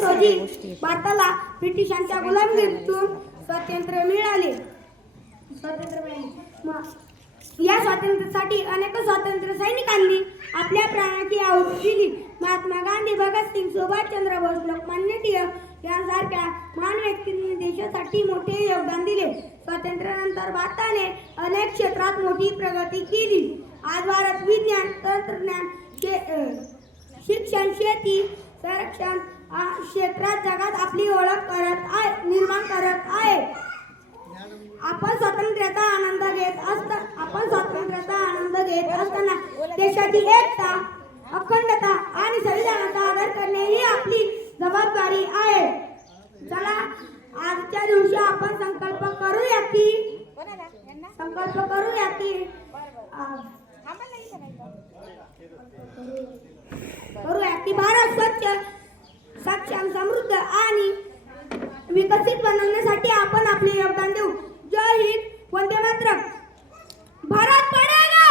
रोजी भारताला ब्रिटिशांच्या गुलामगिरीतून स्वातंत्र्य मिळाले. या स्वातंत्र्यासाठी अनेक स्वातंत्र्य सैनिकांनी आपल्या प्राणाची आहुती दिली. महात्मा गांधी, भगतसिंग, सुभाषचंद्र बोस, लोकमान्य टिळक यांसारख्या महान व्यक्तींनी देशासाठी मोठे योगदान दिले. स्वातंत्र्यानंतर भारताने अनेक क्षेत्रात मोठी प्रगती केली. आज भारत विज्ञान, तंत्रज्ञान, शिक्षण, शेती, संरक्षण क्षेत्रात जगात आपली ओळख निर्माण करत आहे. आपण स्वातंत्र्याचा आनंद घेत असताना देशाची एकता, अखंडता आणि संविधानाचा आदर करणे ही आपली जबाबदारी आहे. चला, आजच्या दिवशी आपण संकल्प करूया की भारत स्वच्छ, सक्षम, समृद्ध आणि विकसित बनवण्यासाठी आपण आपले योगदान देऊ. जय हिंद, वंदे मातरम. भारत पडेगा.